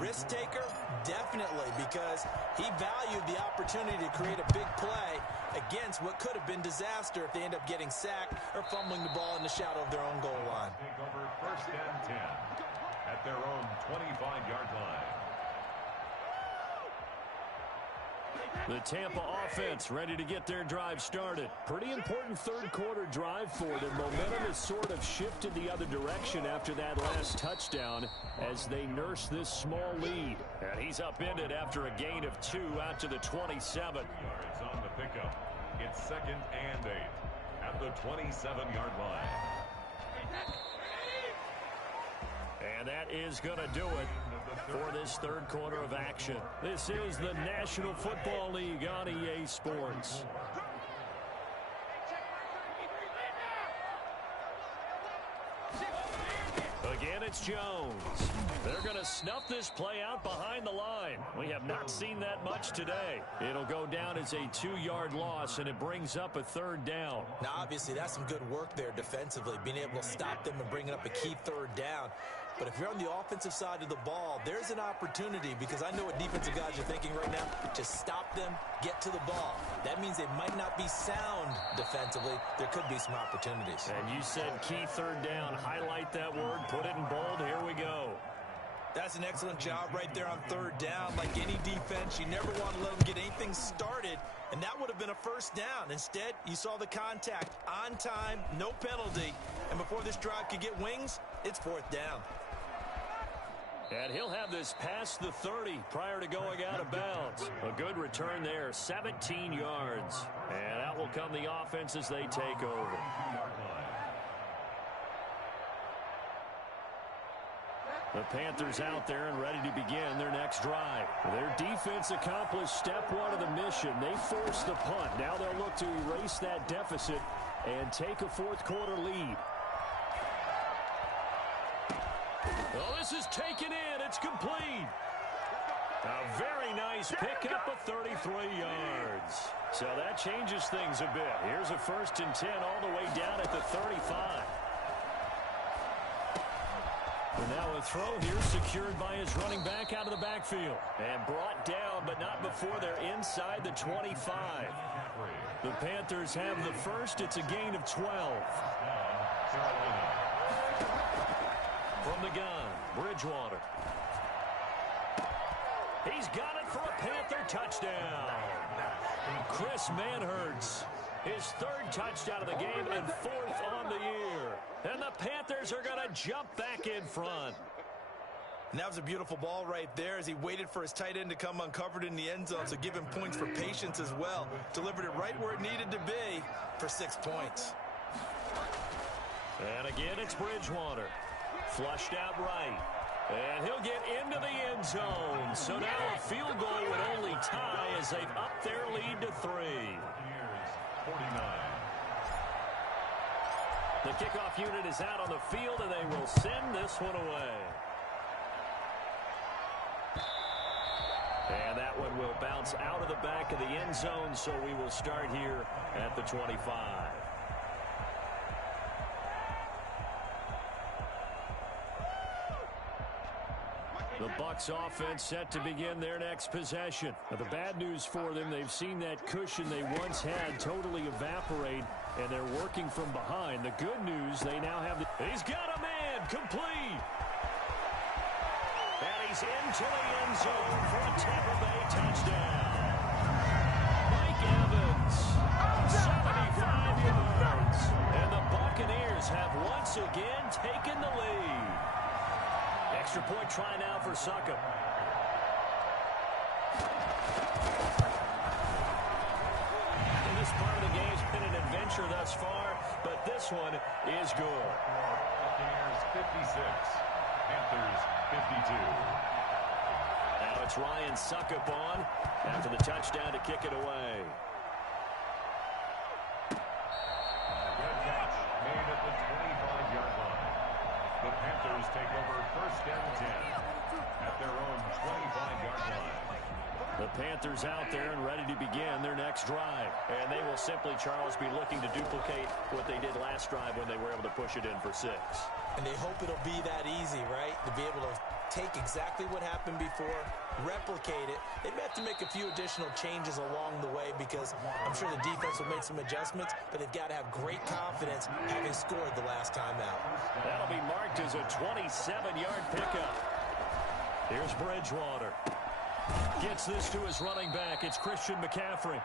Risk taker, definitely, because he valued the opportunity to create a big play against what could have been disaster if they end up getting sacked or fumbling the ball in the shadow of their own goal line. Take over 1st and 10 at their own 25-yard line. The Tampa offense ready to get their drive started. Pretty important third-quarter drive for them. Momentum has sort of shifted the other direction after that last touchdown as they nurse this small lead. And he's upended after a gain of 2 out to the 27. Yards on the pickup. It's 2nd and 8 at the 27-yard line. And that is going to do it for this third quarter of action. This is the National Football League on EA Sports. Again, it's Jones. They're going to snuff this play out behind the line. We have not seen that much today. It'll go down as a 2-yard loss, and it brings up a 3rd down. Now, obviously, that's some good work there defensively, being able to stop them and bringing up a key 3rd down. But if you're on the offensive side of the ball, there's an opportunity, because I know what defensive guys are thinking right now. Just stop them, get to the ball. That means they might not be sound defensively. There could be some opportunities. And you said key 3rd down. Highlight that word. Put it in bold. Here we go. That's an excellent job right there on 3rd down. Like any defense, you never want to let them get anything started, and that would have been a 1st down. Instead, you saw the contact on time, no penalty, and before this drive could get wings, it's 4th down. And he'll have this past the 30 prior to going out of bounds. A good return there, 17 yards. And out will come the offense as they take over. The Panthers out there and ready to begin their next drive. Their defense accomplished step 1 of the mission. They forced the punt. Now they'll look to erase that deficit and take a 4th quarter lead. Oh, this is taken in. It's complete. A very nice pickup of 33 yards. So that changes things a bit. Here's a 1st and 10 all the way down at the 35. And now a throw here secured by his running back out of the backfield. And brought down, but not before they're inside the 25. The Panthers have the 1st. It's a gain of 12. From the gun, Bridgewater. He's got it for a Panther touchdown. Chris Manhertz, his 3rd touchdown of the game and 4th on the year. And the Panthers are going to jump back in front. And that was a beautiful ball right there as he waited for his tight end to come uncovered in the end zone, so give him points for patience as well. Delivered it right where it needed to be for 6 points. And again, it's Bridgewater. Flushed out right. And he'll get into the end zone. So now a field goal would only tie as they've upped their lead to 3. 49. The kickoff unit is out on the field, and they will send this one away. And that one will bounce out of the back of the end zone, so we will start here at the 25. The Bucs offense set to begin their next possession. Now, the bad news for them, they've seen that cushion they once had totally evaporate, and they're working from behind. The good news, they now have He's got a man, complete. And he's into the end zone for a Tampa Bay touchdown. Mike Evans, 75 yards. And the Buccaneers have once again taken the lead. Extra point try now for Succop. This part of the game's been an adventure thus far, but this one is good. Buccaneers 56, Panthers 52. Now it's Ryan Succop on after the touchdown to kick it away. Good catch made at the 25-yard line. The Panthers take over first and 10 at their own 25-yard line. The Panthers out there and ready to begin their next drive. And they will simply, Charles, be looking to duplicate what they did last drive when they were able to push it in for 6. And they hope it'll be that easy, right? To be able to take exactly what happened before, replicate it. They may have to make a few additional changes along the way because I'm sure the defense will make some adjustments, but they've got to have great confidence having scored the last time out. That'll be marked as a 27-yard pickup. Here's Bridgewater. Gets this to his running back. It's Christian McCaffrey.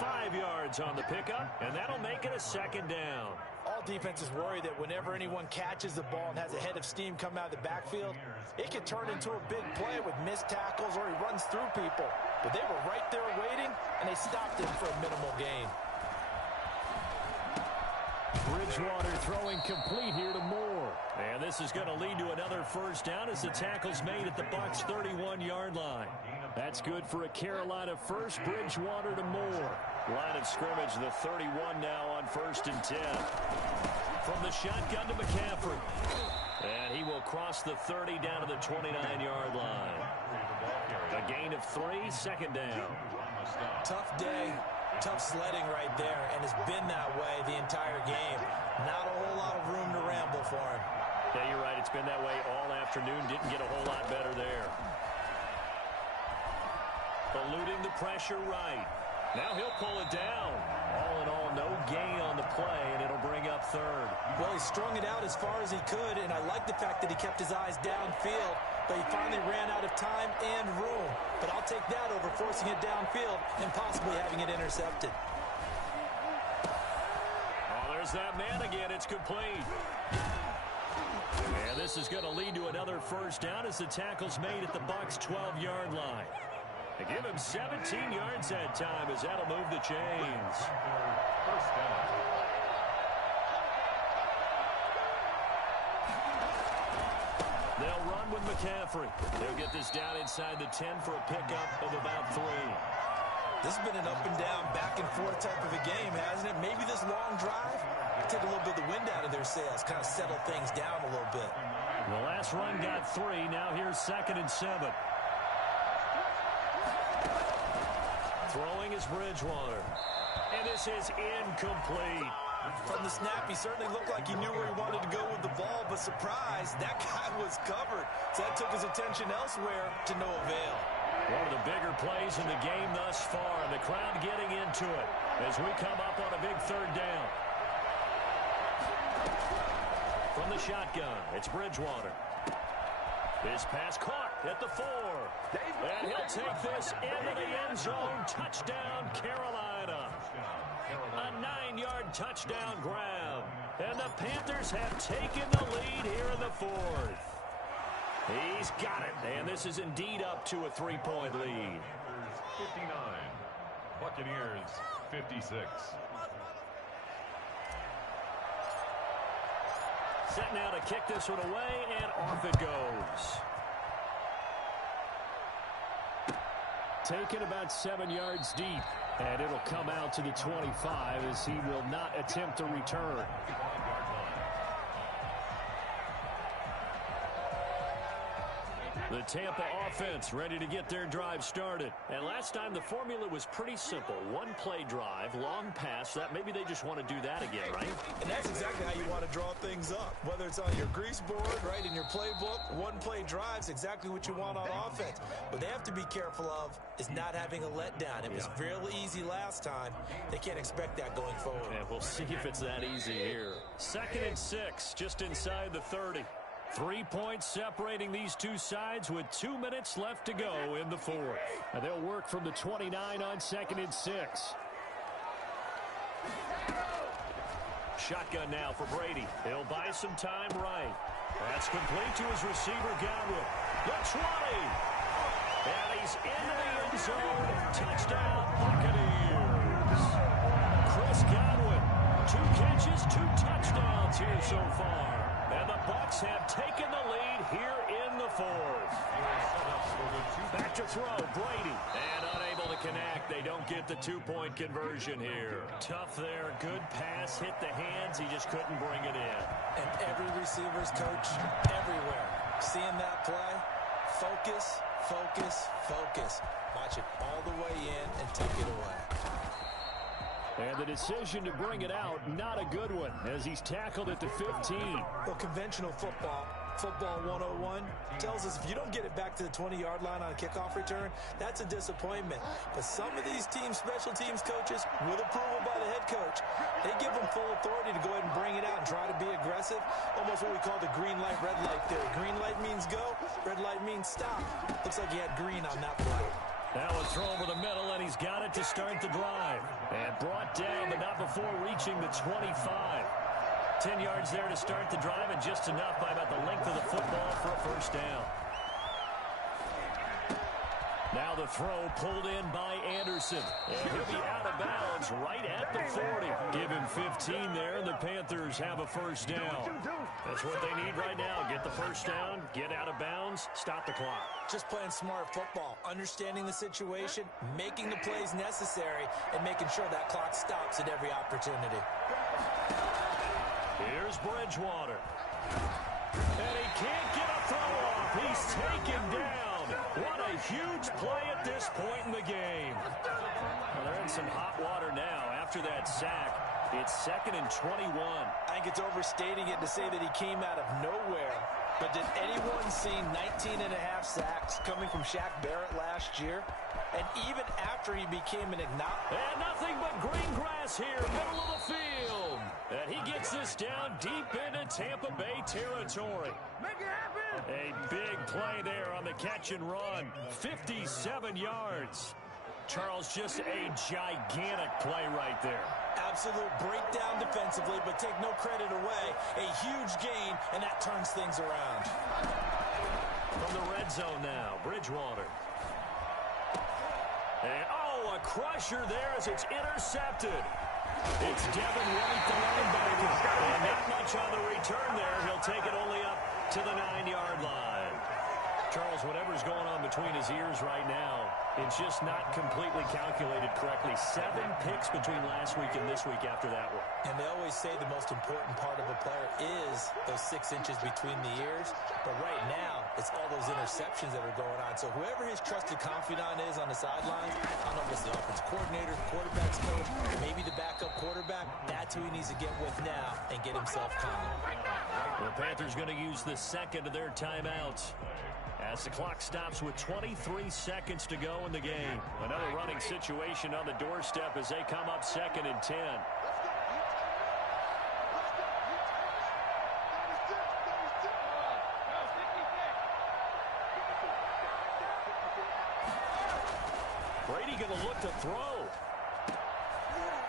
5 yards on the pickup, and that'll make it a second down. All defenses worry that whenever anyone catches the ball and has a head of steam come out of the backfield, it can turn into a big play with missed tackles or he runs through people. But they were right there waiting, and they stopped him for a minimal gain. Bridgewater throwing complete here to Moore. And this is going to lead to another first down as the tackle's made at the Bucs' 31-yard line. That's good for a Carolina first. Bridgewater to Moore. Line of scrimmage, the 31 now on 1st and 10. From the shotgun to McCaffrey. And he will cross the 30 down to the 29-yard line. A gain of 3, second down. Tough day, tough sledding right there, and it's been that way the entire game. Not a whole lot of room to ramble for him. Yeah, you're right. It's been that way all afternoon. Didn't get a whole lot better there. Eluding the pressure right. Now he'll pull it down. All in all, no gain on the play, and it'll bring up 3rd. Well, he strung it out as far as he could, and I like the fact that he kept his eyes downfield, but he finally ran out of time and room. But I'll take that over forcing it downfield and possibly having it intercepted. Oh, there's that man again. It's complete. And this is going to lead to another first down as the tackle's made at the Bucs' 12-yard line. They give him 17 yards that time as that'll move the chains. First down. They'll run with McCaffrey. They'll get this down inside the 10 for a pickup of about 3. This has been an up and down, back and forth type of a game, hasn't it? Maybe this long drive take a little bit of the wind out of their sails, kind of settle things down a little bit. The last run got 3. Now here's 2nd and 7. Throwing is Bridgewater. And this is incomplete. From the snap, he certainly looked like he knew where he wanted to go with the ball, but surprise, that guy was covered. So that took his attention elsewhere to no avail. One of the bigger plays in the game thus far, and the crowd getting into it as we come up on a big 3rd down. From the shotgun, it's Bridgewater. This pass caught at the 4. And he'll take this into the end zone. Touchdown, Carolina. A 9-yard touchdown grab. And the Panthers have taken the lead here in the 4th. He's got it. And this is indeed up to a 3-point lead. 59. Buccaneers 56. Set now to kick this one away, and off it goes. Taken about 7 yards deep, and it'll come out to the 25 as he will not attempt a return. The Tampa offense ready to get their drive started. And last time the formula was pretty simple. One play drive, long pass. That maybe they just want to do that again, right? And that's exactly how you want to draw things things up, whether it's on your grease board, right, in your playbook. One-play drives exactly what you want on offense. What they have to be careful of is not having a letdown. It was real easy last time. They can't expect that going forward. And we'll see if it's that easy here. 2nd and 6, just inside the 30. 3 points separating these two sides with 2 minutes left to go in the fourth. And they'll work from the 29 on 2nd and 6. Shotgun now for Brady. He'll buy some time right. That's complete to his receiver, Godwin. The 20. And he's into the end zone. Touchdown, Buccaneers. Chris Godwin, 2 catches, 2 touchdowns here so far. And the Bucs have taken the lead here in the fourth. Back to throw, Brady. And unable to connect. They don't get the 2-point conversion here. Tough there. Good pass. Hit the hands. He just couldn't bring it in. And every receiver's coach everywhere. Seeing that play, focus, focus, focus. Watch it all the way in and take it away. And the decision to bring it out, not a good one, as he's tackled at the 15. Well, conventional football 101, tells us if you don't get it back to the 20-yard line on a kickoff return, that's a disappointment. But some of these teams, special teams coaches, with approval by the head coach, they give them full authority to go ahead and bring it out and try to be aggressive. Almost what we call the green light, red light theory. Green light means go, red light means stop. Looks like he had green on that play. That was thrown over the middle, and he's got it to start the drive. And brought down, but not before reaching the 25. 10 yards there to start the drive, and just enough by about the length of the football for a first down. Now the throw pulled in by Anderson. And he'll be out of bounds right at the 40. Give him 15 there, and the Panthers have a first down. That's what they need right now. Get the first down, get out of bounds, stop the clock. Just playing smart football, understanding the situation, making the plays necessary, and making sure that clock stops at every opportunity. Here's Bridgewater. And he can't get a throw off. He's taken down. What a huge play at this point in the game. Well, they're in some hot water now after that sack. It's 2nd and 21. I think it's overstating it to say that he came out of nowhere. But did anyone see 19 and a half sacks coming from Shaq Barrett last year? And even after he became an And nothing but green grass here, middle of the field. And he gets this down deep into Tampa Bay territory. Make it happen! A big play there on the catch and run. 57 yards. Charles, just a gigantic play right there. Absolute breakdown defensively, but take no credit away. A huge gain, and that turns things around. From the red zone now, Bridgewater. And, a crusher there as it's intercepted. It's Devin White, the linebacker. And not much on the return there. He'll take it only up to the 9-yard line. Charles, whatever's going on between his ears right now, it's just not completely calculated correctly. 7 picks between last week and this week after that one. And they always say the most important part of a player is those 6 inches between the ears. But right now, it's all those interceptions that are going on. So whoever his trusted confidant is on the sidelines, I don't know if it's the offense coordinator, quarterback's coach, maybe the backup quarterback, that's who he needs to get with now and get himself calm. The Panthers going to use the second of their timeouts as the clock stops with 23 seconds to go in the game. Another running situation on the doorstep as they come up 2nd and 10. Brady going to look to throw.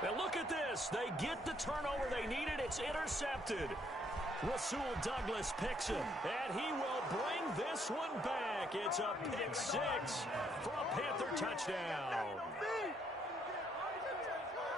And look at this. They get the turnover they needed. It's intercepted. Rasul Douglas picks it, and he will bring this one back. It's a pick 6 for a Panther touchdown.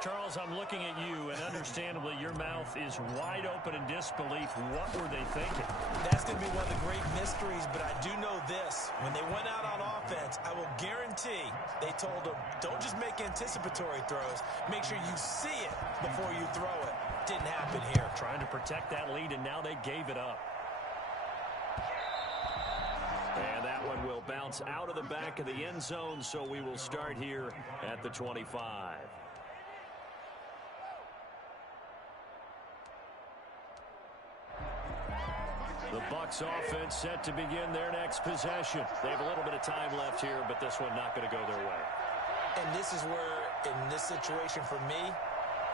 Charles, I'm looking at you, and understandably, your mouth is wide open in disbelief. What were they thinking? That's going to be one of the great mysteries, but I do know this. When they went out on offense, I will guarantee they told them, don't just make anticipatory throws. Make sure you see it before you throw it. Didn't happen here. Trying to protect that lead, and now they gave it up. And that one will bounce out of the back of the end zone, so we will start here at the 25. The Bucs offense set to begin their next possession. They have a little bit of time left here, but this one not going to go their way. And this is where, in this situation for me,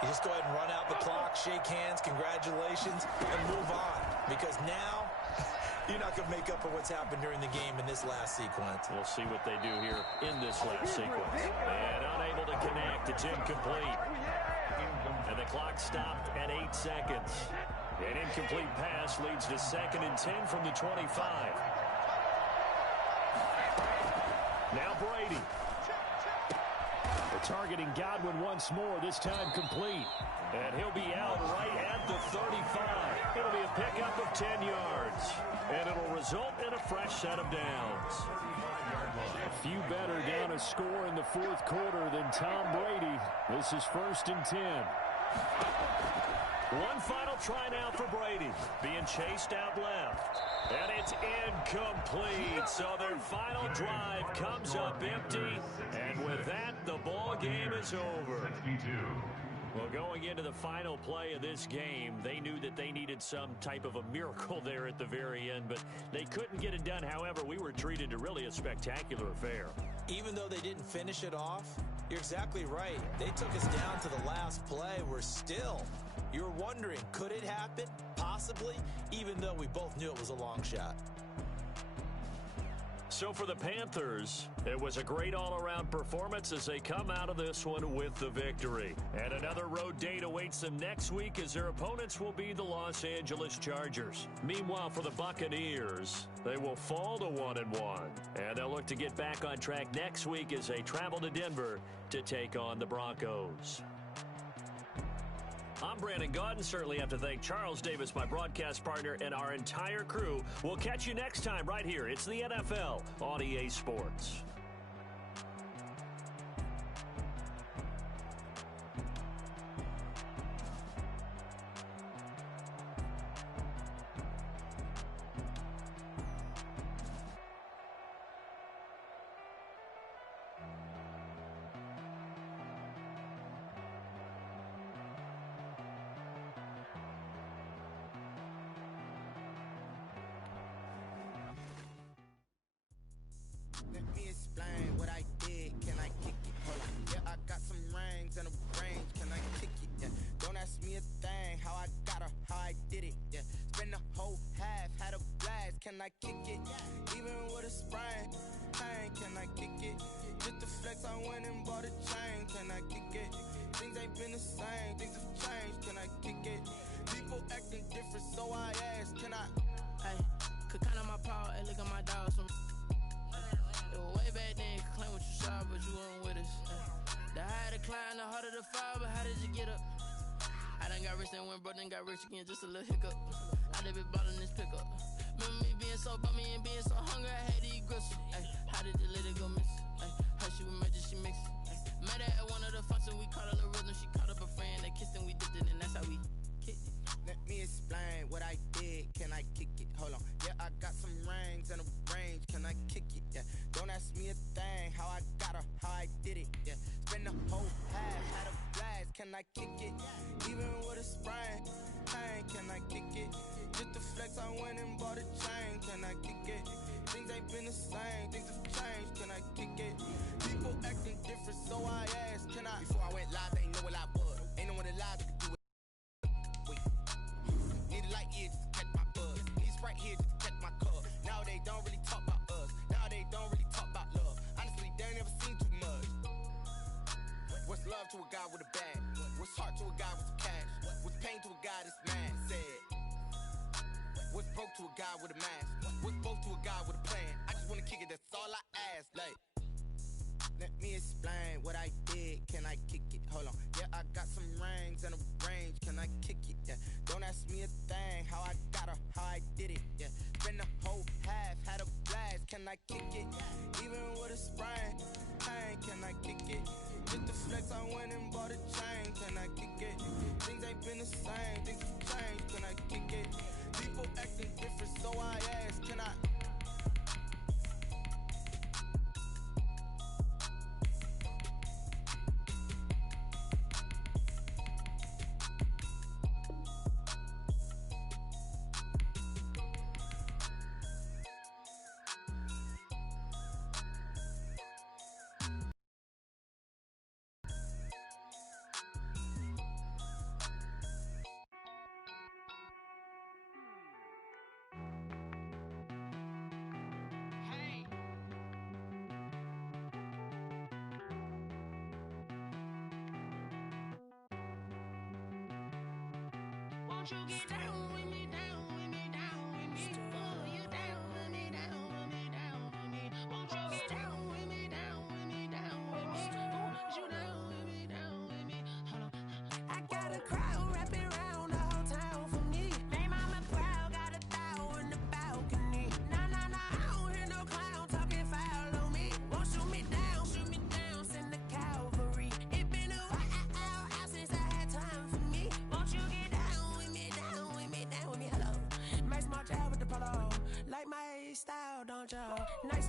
you just go ahead and run out the clock, shake hands, congratulations, and move on. Because now, you're not going to make up for what's happened during the game in this last sequence. We'll see what they do here in this last sequence. And unable to connect. It's incomplete. And the clock stopped at 8 seconds. An incomplete pass leads to 2nd and 10 from the 25. Now Brady. They're targeting Godwin once more, this time complete. And he'll be out right at the 35. It'll be a pickup of 10 yards. And it'll result in a fresh set of downs. A few better down a score in the 4th quarter than Tom Brady. This is 1st and 10. One final try now for Brady. Being chased out left. And it's incomplete. So their final drive comes up empty. And with that, the ball game is over. Well, going into the final play of this game, they knew that they needed some type of a miracle there at the very end, but they couldn't get it done. However, we were treated to really a spectacular affair. Even though they didn't finish it off, you're exactly right. They took us down to the last play. We're still, you're wondering, could it happen? Possibly, even though we both knew it was a long shot. So for the Panthers, it was a great all-around performance as they come out of this one with the victory. And another road date awaits them next week as their opponents will be the Los Angeles Chargers. Meanwhile, for the Buccaneers, they will fall to 1-1. And they'll look to get back on track next week as they travel to Denver to take on the Broncos. I'm Brandon Gaudin. Certainly have to thank Charles Davis, my broadcast partner, and our entire crew. We'll catch you next time right here. It's the NFL on EA Sports. Let me explain what I did. Can I kick it? Hold on. Yeah, I got some rings and a range. Can I kick it? Yeah. Don't ask me a thing. How I got her, how I did it. Yeah. Spend the whole half, had a blast. Can I kick it? Even with a sprain. Pain, can I kick it? Just to flex, I went and bought a chain. Can I kick it? Things ain't been the same. Things have changed. Can I kick it? People acting different, so I asked. Can I? Hey, could count on my power and look at my dogs. Way back then, you could claim what you saw, but you weren't with us. The higher the climb, the harder the fall, but how did you get up? I done got rich and went broke, then got rich again, just a little hiccup. I done been ballin' this pickup. Remember me being so bummy and being so hungry, I had to eat gristle. How did you let it go miss? How she was magic, she mixed it. Met her at one of the functions, we caught her the rhythm, she caught up a friend, they kissed and we dipped it, and that's how we kicked it. Let me explain what I did. Can I kick it? Hold on. Yeah, I got some rings and a range. Can I kick it? Yeah. Don't ask me a thing. How I got her, how I did it. Yeah. Spend the whole half, had a blast. Can I kick it? Even with a sprain. Pain, can I kick it? Just to flex, I went and bought a chain. Can I kick it? Things ain't been the same. Things have changed. Can I kick it? People acting different, so I asked. Can I? Before I went live, they ain't know what I was. Ain't no one alive that could do it. Need a light here just to catch my buzz. Need Sprite here just to catch my cup. Now they don't really talk about us. Now they don't really talk about love. Honestly, they ain't never seen too much. What's love to a guy with a bag? What's heart to a guy with some cash? What's pain to a guy that's mad? Said. What's broke to a guy with a mask? What's broke to a guy with a plan? I just wanna kick it, that's all I ask. Like, let me explain what I did. Can I kick it? Hold on. Yeah, I got some rings and a range. Can I kick it? Yeah. Don't ask me a thing. How I got her, how I did it. Yeah. Spend the whole half, had a blast. Can I kick it? Even with a sprain. Pain, can I kick it? Just to flex, I went and bought a chain. Can I kick it? Things ain't been the same. Things have changed. Can I kick it? People acting different, so I asked. Can I? Won't you get down with me, down with me, down with me? Oh, you down with me, down with me, down with me? Won't you get down with me, down with me, down with me? Oh, you down with me, down with me? Hold on. I got a crowd wrapping around the whole town for me. Name mama proud, got a thou in the balcony. Nah, nah, nah, I don't hear no clown talking foul on me. Won't shoot me down, send the cavalry. It been a while since I had time for me. Won't you get down with me, down with me, down with me? Hello, nice march out with the polo. Like my style, don't y'all? Nice